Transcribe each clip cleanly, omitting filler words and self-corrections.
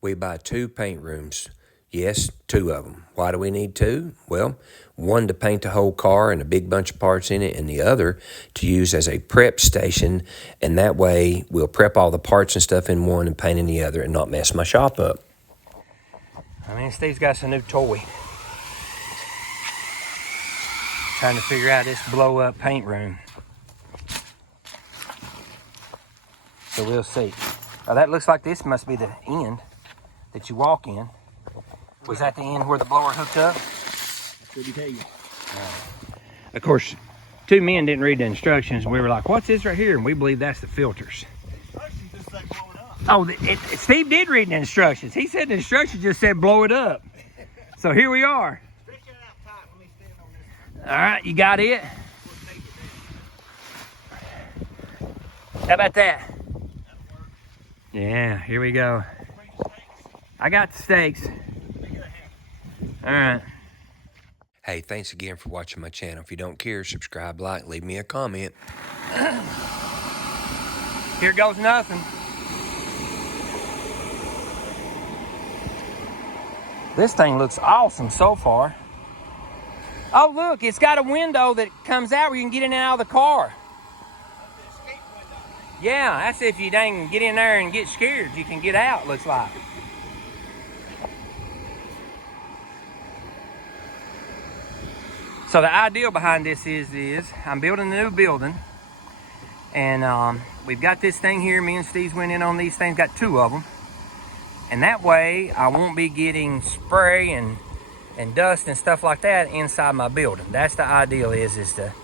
we buy 2 paint rooms. Yes, 2 of them. Why do we need 2? Well, one to paint the whole car and a big bunch of parts in it, and the other to use as a prep station, and that way we'll prep all the parts and stuff in one and paint in the other and not mess my shop up. I mean, Steve's got some new toy. Trying to figure out this blow-up paint room. So we'll see. Oh, that looks like this must be the end that you walk in. Was that the end where the blower hooked up? Couldn't tell you. Of course, 2 men didn't read the instructions, and we were like, what's this right here? And we believe that's the filters. Just like blow it up. Oh, Steve did read the instructions. He said the instructions just said blow it up. So here we are. Stretch that out tight. Let me stand on this. All right, you got it? How about that? Yeah, here we go. I got the steaks. All right. Hey, thanks again for watching my channel. If you don't care, subscribe, like, leave me a comment. Here goes nothing. This thing looks awesome so far. Oh, look, it's got a window that comes out where you can get in and out of the car. Yeah, that's if you dang get in there and get scared, you can get out, looks like. So the idea behind this is I'm building a new building, and we've got this thing here. Me and Steve's went in on these things, got 2 of them. And that way I won't be getting spray and dust and stuff like that inside my building. That's the ideal is to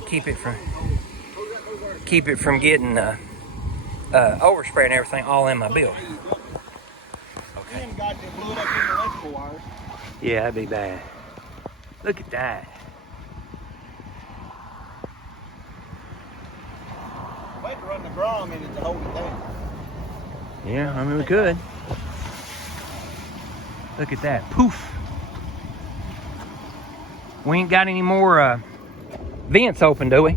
keep it from getting overspray and everything all in my building. Okay. Yeah, that'd be bad. Look at that. Wait to run the grom in it to hold it down. Yeah, I mean we could. Look at that. Poof. We ain't got any more vents open, do we?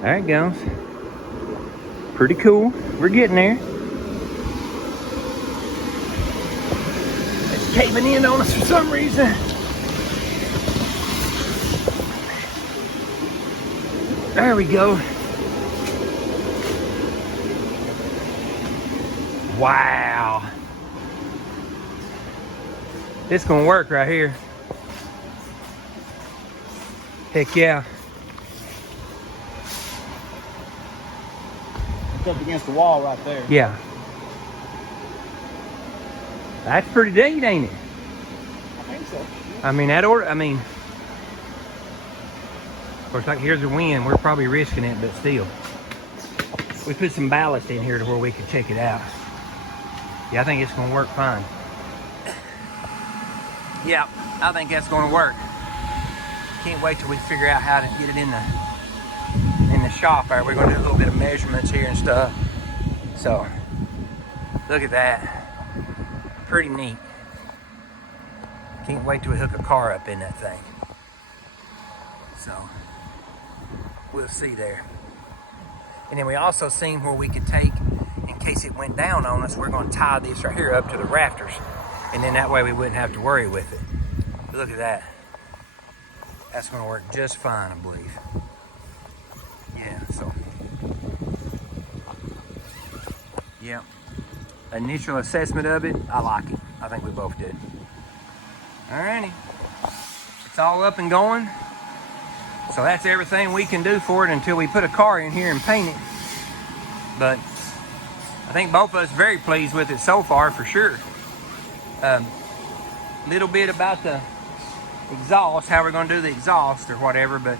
There it goes. Pretty cool. We're getting there. It's caving in on us for some reason. There we go. Wow. This gonna work right here. Heck yeah. It's up against the wall right there. Yeah. That's pretty neat, ain't it? I think so. I mean, that order, I mean, of course, like here's the wind. We're probably risking it, but still. We put some ballast in here to where we can check it out. Yeah, I think it's gonna work fine. Yeah, I think that's gonna work. Can't wait till we figure out how to get it in the shop. All right, we're gonna do a little bit of measurements here and stuff. So, look at that. Pretty neat. Can't wait till we hook a car up in that thing. So, we'll see there. And then we also seen where we could take, in case it went down on us, we're gonna tie this right here up to the rafters. And then that way we wouldn't have to worry with it. But look at that. That's gonna work just fine, I believe. Yeah, so. Yeah. Initial assessment of it, I like it. I think we both did. Alrighty. It's all up and going. So that's everything we can do for it until we put a car in here and paint it. But I think both of us are very pleased with it so far, for sure. Little bit about the exhaust, how we're going to do the exhaust or whatever, but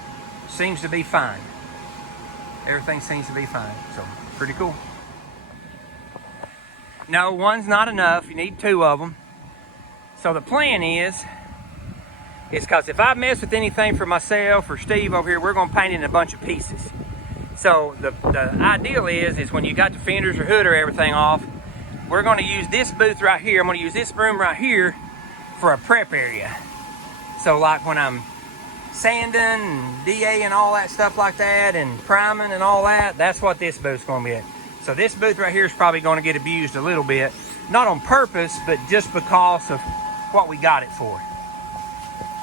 seems to be fine. Everything seems to be fine, so pretty cool. No, one's not enough. You need 2 of them. So the plan is because if I mess with anything for myself or Steve over here, we're going to paint it in a bunch of pieces. So the ideal is when you got the fenders or hood or everything off, we're going to use this booth right here. I'm going to use this room right here for a prep area. So like when I'm sanding and DA and all that stuff like that, and priming and all that, that's what this booth's going to be at. So this booth right here is probably going to get abused a little bit, not on purpose, but just because of what we got it for.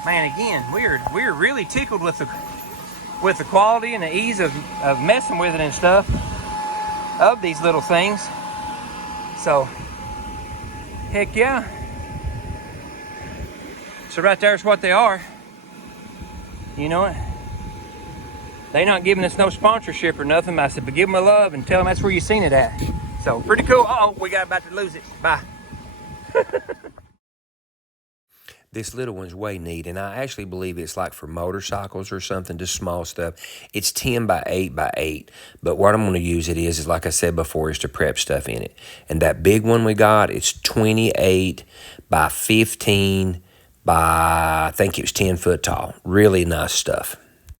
Man, again, we're really tickled with the quality and the ease of messing with it and stuff of these little things. So, heck yeah. So right there's what they are. You know it. They not giving us no sponsorship or nothing. I said, but give them a love and tell them that's where you seen it at. So pretty cool. Uh-oh, we got about to lose it. Bye. This little one's way neat, and I actually believe it's like for motorcycles or something, just small stuff. It's 10 by 8 by 8, but what I'm going to use it is like I said before, is to prep stuff in it. And that big one we got, it's 28 by 15 by, I think it was 10 foot tall. Really nice stuff.